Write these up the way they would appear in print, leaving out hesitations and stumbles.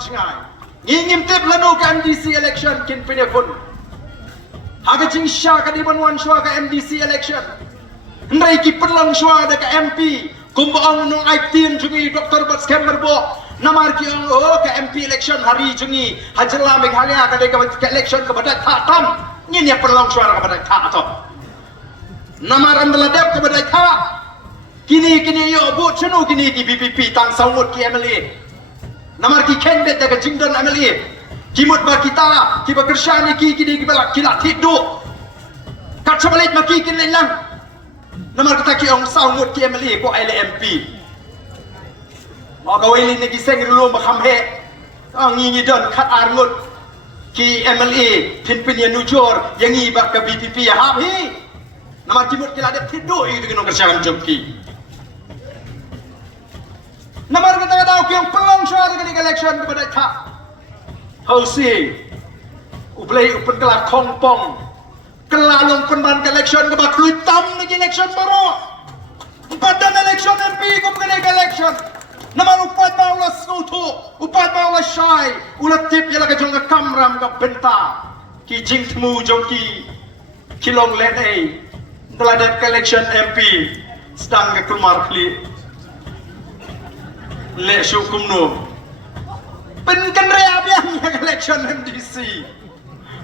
chingai ngim tip lanu ka MDC election kin pinekun haga jing sha ka di banwan shwa ka MDC election ndai ki perlang shwa da ka MP kumbaang nong aitin jungi Dr. Bats Kemmerbo namar ki ka MP election hari jungi hajala meghalaya ka de ka election ka badak tam ngin ya perlang shwa ka badak to namar andala dep ka badak kini yo bu chunu kini ki BPP tang sawut ki MLA namar ki candidate daga jingdan MLA kimut ba kita ki bekerja ni ki kini ki balak kilat hidup kat samalit maki kin lang namar kita ki ong sawut ki MLA ko LMP kawili ni ki seng dulu makam he ngi don kat arngut ki MLA pinpin ya nujur yang ngi ba ka BPP ya habi namar kimut kilat hidup itu kino kerjaan jomki namar kita tahu yang pelong syar dengan election kepada tak hausi ublay upen kelak kongpong kelalong penban election kepada klutam lagi election baru pada election MP kepada election namar upat baulah skutu upat baulah syai ulat tip ialah kejong ke kamram ke benta ki jing temu joki kilong lenei telah ada election MP sedang ke keluar kli le syukum no pen kan rea biang yang election MDC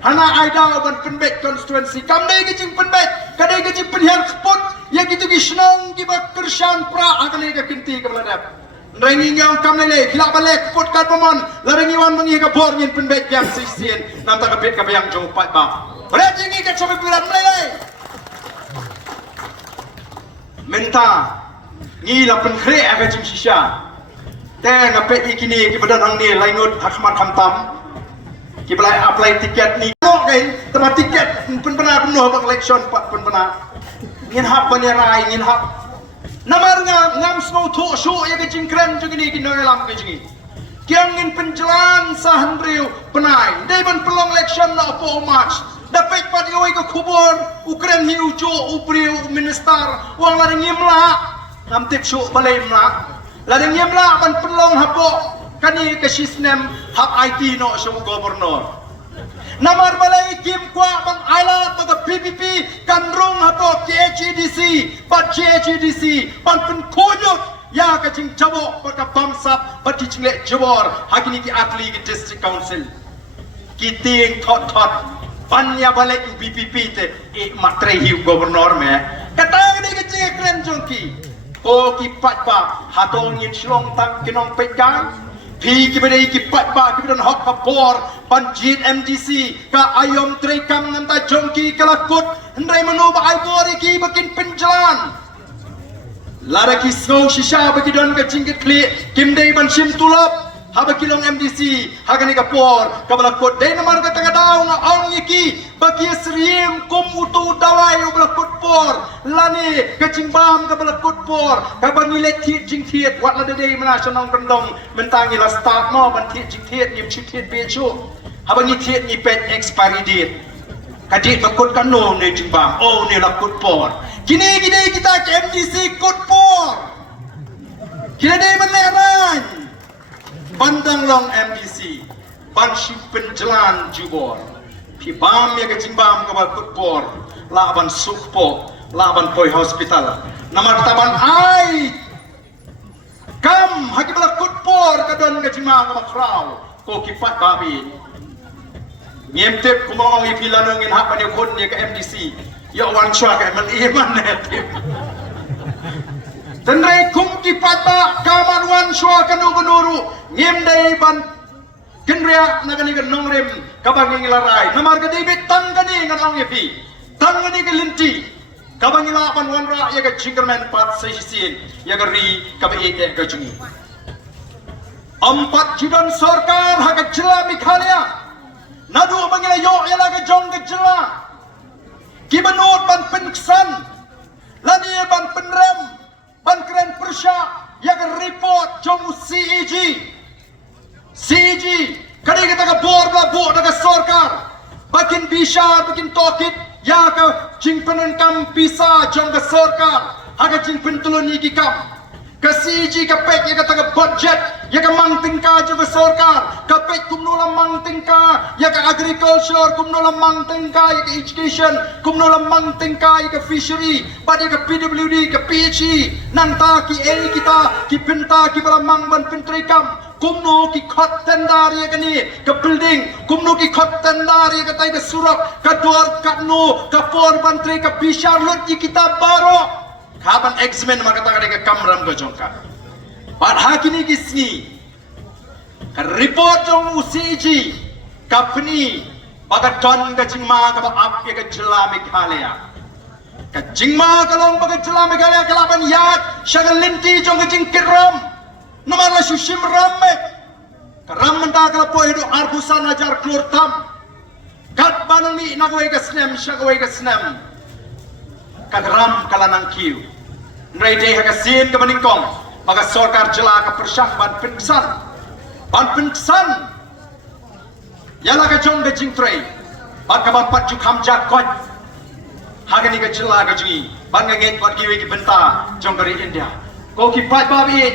hana aida ban penbet constituency kam dai ke jing penbet kadai ke jing penhiar spot yang gitu ki snong ki bak kersan pra akale ke kinti ke beladap rengi yang kam le khila balek spot kat pamon larengi wan mangi ke bor ngin penbet yang sisien nam ta ke bet ka yang jong pat ba re jingi ke chobe bulan mulai menta ngi la pen kre ave jing shisha teh ngapet ikini ki badan hang ni lainut hakmat hamtam ki balai apply tiket ni kok kain tempat tiket pun pernah penuh bang election pat pun pernah ngin hap banerai ngin hap namar ngam snow to show ya ke jingkren jugini ki noelam ke jingi kiang ngin penjalan sahandriu penai dai ban pelong election na opo match dapat pati oi ke kubur Ukraine hi ujo upriu minister wang lari ngimla ngam tip show balai mla ladang yamla ban pelong hapo kani ke sistem hap IT no so gubernur namar balai kim kwa ban aila to PPP kandrung hapo KHDC bat KHDC ban pen konyot ya ka jing jabo ka bamsap bat jingle jabor hakini ki atli ki district council ki ting thot banya balai PPP te matre hi gubernur me kata ni ke jing kren jongki o ki pat ba hatong yin shlong tak kinong pegang pi ki bedai ki pat ba ki bedon hok kapor panjit MDC ka ayom trekam nganta jongki kelakut hendai menu ba ai bori ki bakin penjalan lara ki snow shisha bagi don ka jingkit kli kim dei ban sim tulop haba kilong MDC hagani kapor kabalakut dei namar ka tanga daw nga ong iki bagi sriem kum utu dawai ubalakut por lani kacingbam kabalakut por kabani lethi jing thiet wat la dei mana chanong kendong mentangi la start no ban thiet jing thiet yim chit thiet be chu haba ni thiet ni pet expiry date kadit bakut kanu ne jingbam oh ne lakut por kini kita ke MDC kut por kini dei meneran bandang long MDC ban shipin jalan jubor pi bam ya kecing bam ke kutpor laban sukpo laban poi hospital nama taban ai kam haki bala kutpor kadon kecing bam ke makrau ko kipat babi nyemtep kumong ipi lanungin hak bani kon ya ke MDC ya wan chwa ke man iman netip tenrai kum kipat ba kaman wan chwa kanu gunuru ngem dai ban kenria nagani kan nongrem kabang ngilarai namar ka debit tangani nganong yepi tangani ka linti kabang ilapan wanra ya ka jingerman pat sesisin ya ka ri ka be ete ka jungi empat jiban sarkar hak jela mikhalia nadu bangila yo ya la ka jong ka jela kibanot ban penksan lani ban penrem ban keren persya ya ka report jong CEG kadai kita ka bor bla bo daga sarkar bakin bisa bakin tokit ya ka jingpenan kam pisa jong ka sarkar haga jingpen tulun ni kam CG kapek ya kata budget ya ka mang tingka juga sarkar kapek kumnola mang tingka ya ka agriculture kumnola mang tingka ya ka education kumnola mang tingka ya ka fishery pada ka PWD ka PHE nanta ki kita ki pinta ki bala mang ban pintrikam kumno ki khot tendar ya kani ka building kumno ki khot tendar ya ka surak ka dor ka no ka por bantri ka bishar lot ki kita baro kapan examen makata ka kamram ka jongka pat hakini kisni ka report jong UCG company baga don ka jingma ka ap ya ka jela meghalaya ka jingma ka long baga jela meghalaya kalaban yat shagalinti jong ka jingkiram namala sushim ramme karam menta kala po hidu arbusan ajar klur tam kat banami nagawai ka snem shagawai ka snem kagram kala nang kiu nrai deh ka sin ka maningkong baga sarkar jela ka persang ban pinsan yala ka jong ka jingtrei baga bapat ju kham jakot hagani ka jela ka jingi ban nget wat kiwi ki benta jong ka India ko ki pat babi